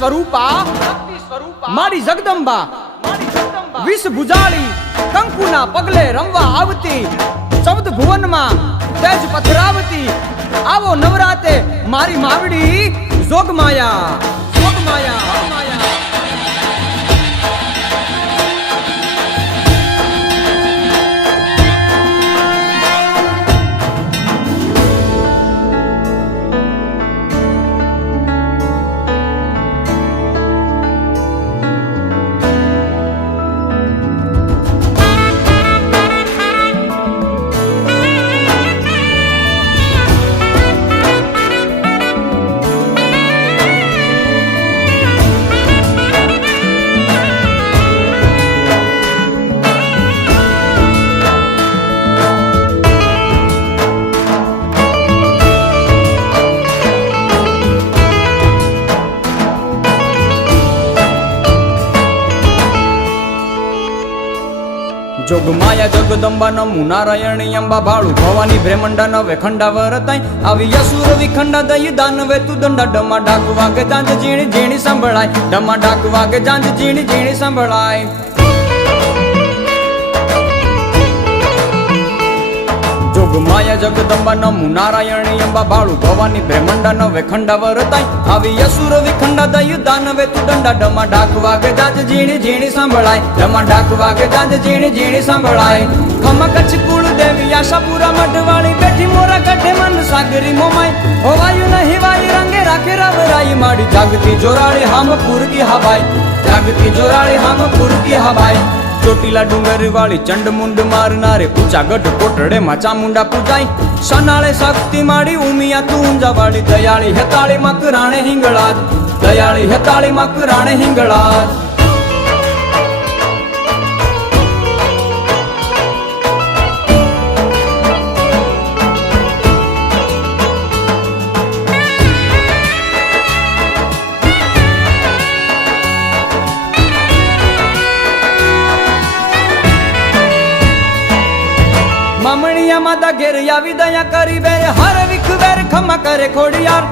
સ્વરૂપા મારી જગદંબા વિષ ભુજાળી કંકુના પગલે રમવા આવતી 14 ભુવનમાં તેજ પથરાવતી આવો નવરાતે મારી માવડી જોગમાયા જોગમાયા જગદંબા નમુ નારાયણી અંબા ભાળુ ભવાની બ્રહ્મંડા નવે ખંડા વરતાઈ આવી અસુર વિખંડા દઈ દાનવે તું દંડા ડમા ડાક વાગે જાંજ ઝીણી ઝીણી સંભળાય ડમા ડાક વાગે જાંજ ઝીણી ઝીણી સંભળાય જોગમાયા જગદંબા નમુ નારાયણી અંબા ભાળુ ભવાની બ્રહ્મંડા નવે ખંડા વરતાઈ આવી અસુર વિખંડા દઈ દાનવે તું દંડા ડમા ડાક વાગે જાંજ ઝીણી ઝીણી સંભળાય ડમા ડાક વાગે જાંજ ઝીણી ઝીણી સંભળાય ખમ કચ્છ કુળ દેવી આશાપુરા મઢવાળી બેઠી મોરા ગઢે મન સાગરી મોમાઈ હોવાયું નહીં વાઈ રંગે રાખે રાવરાઈ માડી જાગતી જોરાળી હામ પૂરકી હવાઈ જાગતી જોરાળી હામ પૂરકી હવાઈ ચોટીલા ડુંગર વાળી ચંડ મુંડ મારનારે પૂચા ગઢ કોટડે માં ચામુંડા પૂજાય સનાળે શક્તિ માડી ઉમિયા તું ઊંઝા વાળી દયાળી હેતાળી મકરાણે હિંગળાજ દયાળી હેતાળી મકરાણે હિંગળાજ મામણિયા માતા ઘેર આવી દયા કરી વેર હર વિખ વેર ખમા કરે ખોડિયાર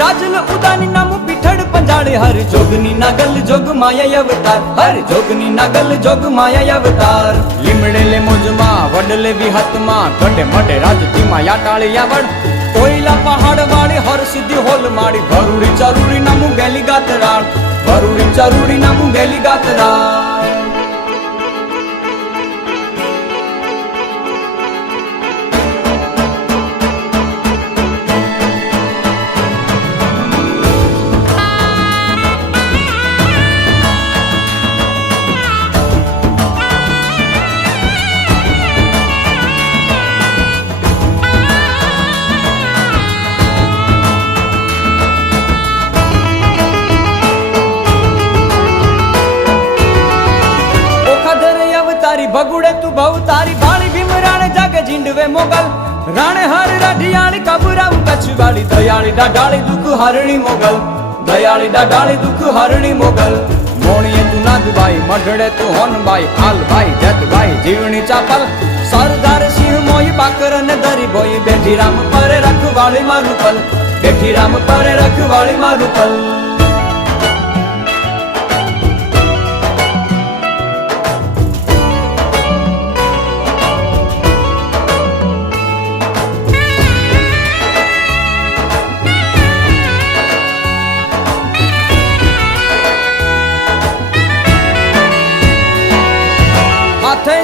રાજલ ઉદાની નામ પીઠડ પંજાળે હર જોગની નાગલ જોગ માયા અવતાર હર જોગની નાગલ જોગ માયા અવતાર લીમડે લે મોજમાં વડલે વિહતમાં ગઢે મઢે રાજતીમાં યાટાળી આવડ કોઈલા પહાડ વાળી હર સિદ્ધિ હોલ માડી ભરૂડી ચરૂડી નામું ગેલી ગાતરાળ ભરૂડી ચરૂડી નામું ગેલી ગાતરાળ ભગુડે તું ભવ તારી ભાળી ભીમરાણે જાગે ઝીંડવે મોગલ રાણે હર રાઢિયાળી કબુરામ કચ્છવાળી દયાળી ડાઢાળી દુઃખ હરણી મોગલ દયાળી ડાઢાળી દુઃખ હરણી મોગલ મોણીએ તું નાગભાઈ મઢડે તું હોનભાઈ હાલભાઈ જતભાઈ જીવણી ચાપલ સરદાર સિંહ મોઈ બાકર અને દરી ભોઈ બેઠી રામ પરે રખવાળી મારું પલ બેઠી રામ પરે રખવાળી મારું પલ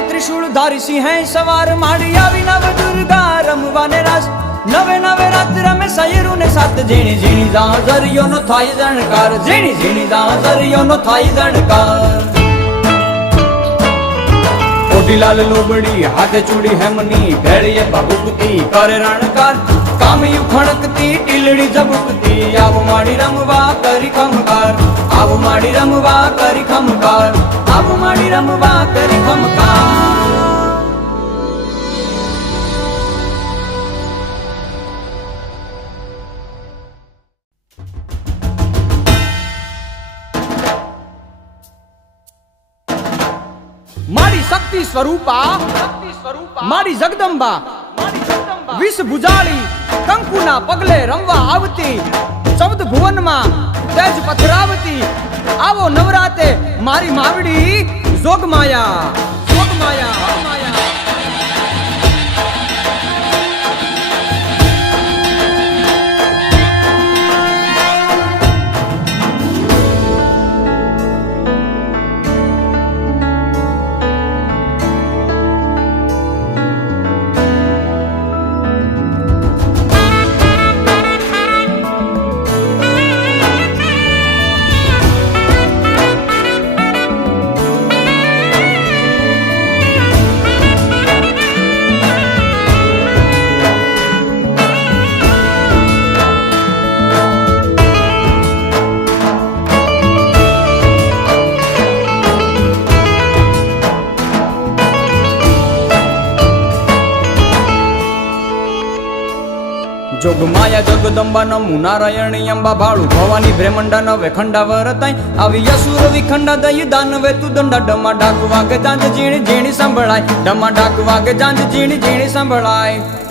त्रिशूल धारी सिंह सवार माड़ी आवी नव दुर्गा रमवाने रास नवे नवे रात रमे सयरू ने साथ झीणी झीणी दा जरियो नो थाई जणकार झीणी झीणी दा जरियो नो थाई जणकार ओडीलाल लोबड़ी हाथे चूड़ी हेमनी भेड़िए भभुकती करे रणकार कामी खणकती टीलड़ी जबुकती आव माड़ी रमवा करी खमकार आव माड़ी रमवा करी खमकार आव माड़ी रमवा करी खमकार मारी शक्ति स्वरूपा मारी जगदंबा विष भुजाली कंकुना पगले रमवा आवती 14 भुवन में તેજ પથરાવતી આવો નવરાતે મારી માવડી જોગમાયા જોગમાયા જોગમાયા જગદંબા નમુ નારાયણી અંબા ભાળુ ભવાની બ્રહ્મંડા નવે ખંડાવર તાઈ આવી યસુર વિખંડા દઈ દાનવે તું દંડા ડમા ડાક વાગે જાંજ ઝીણી ઝીણી સંભળાય ડમા ડાક વાગે જાંજ ઝીણી ઝીણી સંભળાય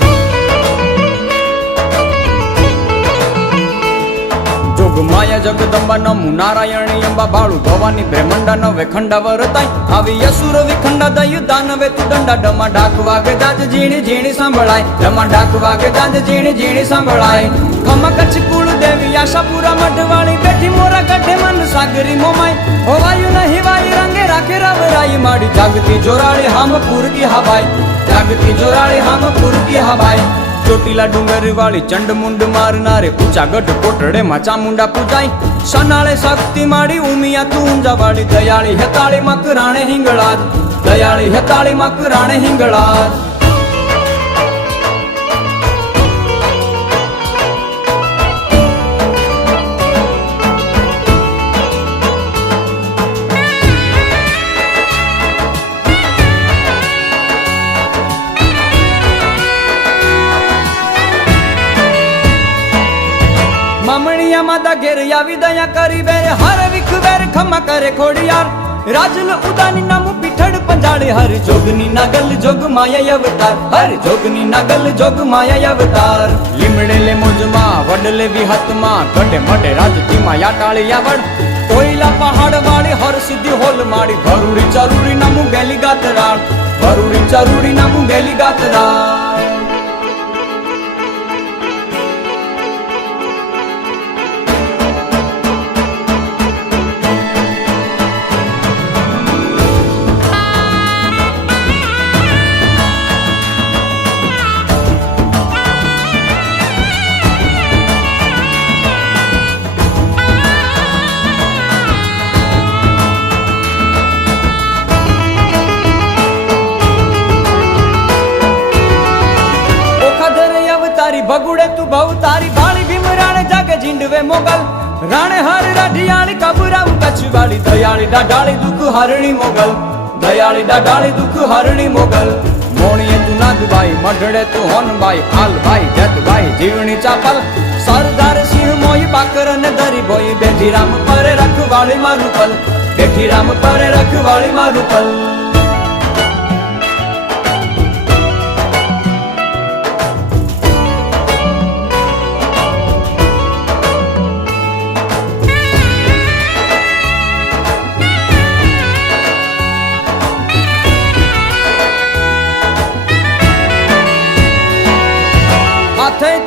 જોગમાયા જગદંબા નમુ નારાયણી અંબા ભાળુ ભવાની બ્રહ્મંડા નવે ખંડાવર તાઈ આવી યસુર વિખંડા દઈ દાનવે તું દંડા ડમા ડાક વાગે જાંજ ઝીણી ઝીણી સંભળાય ડમા ડાક વાગે જાંજ ઝીણી ઝીણી સંભળાય ખમા કચ્છ કુળ દેવી આશાપુરા મઢવાળી બેઠી મોરા ગઢે મન સાગરી મોમાઈ હોવાયું નહીં વાઈ રંગે રાખે રવરાઈ માડી જાગતી જોરાળી હામ પૂરકી હવાઈ જાગતી જોરાળી હામ પૂરકી હવાઈ ચોટીલા ડુંગર વાળી ચંડ મુંડ મારનારે ઊંચા ગઢ કોટડે માં ચામુંડા પૂજાય સનાળે શક્તિ માડી ઉમિયા તું ઊંઝા વાળી દયાળી હેતાળી મકરાણે હિંગળાજ દયાળી હેતાળી મકરાણે હિંગળાજ મામણિયા માતા ઘેર આવી દયા કરી બેરે હર વિખ વેર ખમા કરે ખોડિયાર રાજલ ઉદાની નામ પીઠડ પંજાળે હર જોગની નાગલ જોગ માયા અવતાર હર જોગની નાગલ જોગ માયા અવતાર લીમડે લે મોજમાં વડલે વિહતમાં ગઢે મઢે રાજતીમાં યાટાળી આવડ કોઈલા પહાડ વાળી હર સિદ્ધિ હોલ માડી ભરૂડી ચરૂડી નામું ગેલી ગાતરાળ ભરૂડી ચરૂડી નામું ગેલી ગાતરાળ ભગુડે તું ભવ તારી ભાળી ભીમ રાણે જાગે ઝીંડવે મોગલ રાણે હર રાઢિયાળી કબુરામ કચ્છવાળી દયાળી દાઢાળી દુઃખ હરણી મોગલ દયાળી દાઢાળી દુઃખ હરણી મોગલ મોણીએ તું નાગભાઈ મઢડે તું હોનભાઈ હાલભાઈ જતભાઈ જીવણી ચાપલ સરદાર સિંહ મોઈ પાકર અને દરી ભોઈ બેઠી રામ પરે રખવાળી મારું પલ બેઠી રામ પરે રખવાળી મારું પલ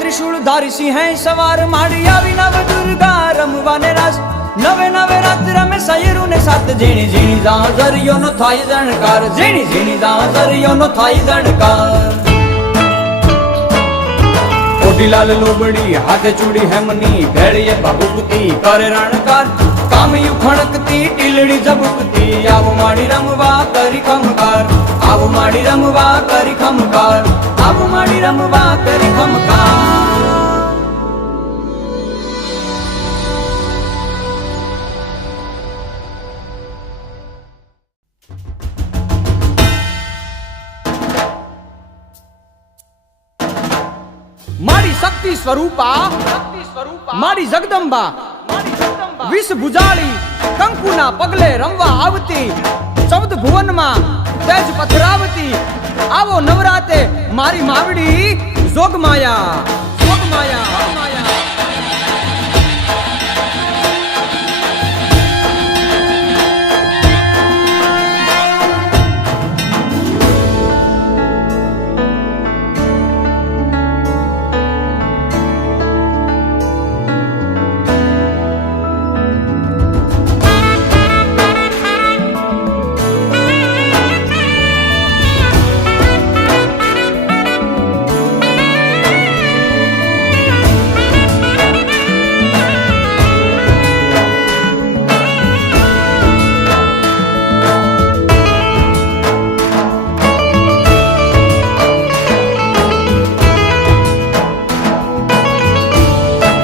ત્રિશુળ ધારી સિંહ સવાર માડી આવી નવ દુર્ગા રમવાને રાસ નવે નવે રાત રમે સયરું ને સાત ઝીણી ઝીણી ઝાંઝરીઓ નો થાય જણકાર ઝીણી ઝીણી ઝાંઝરીઓ નો થાય જણકાર કોટીલાલ લોબડી હાથે ચૂડી હેમની ભેળીએ ભભૂકતી કરે રણકાર કામયું ખણકતી ટીલડી ઝબુકતી આવો માડી રમવા કરી ખમકાર આવો માડી રમવા કરી ખમકાર આવો માડી રમવા કરી ખમકાર મારી શક્તિ સ્વરૂપા મારી જગદંબા વિષ ભુજાળી કંકુના પગલે રમવા આવતી ચૌદ ભુવનમાં તેજ પથરાવતી આવો નવરાતે મારી માવડી જોગમાયા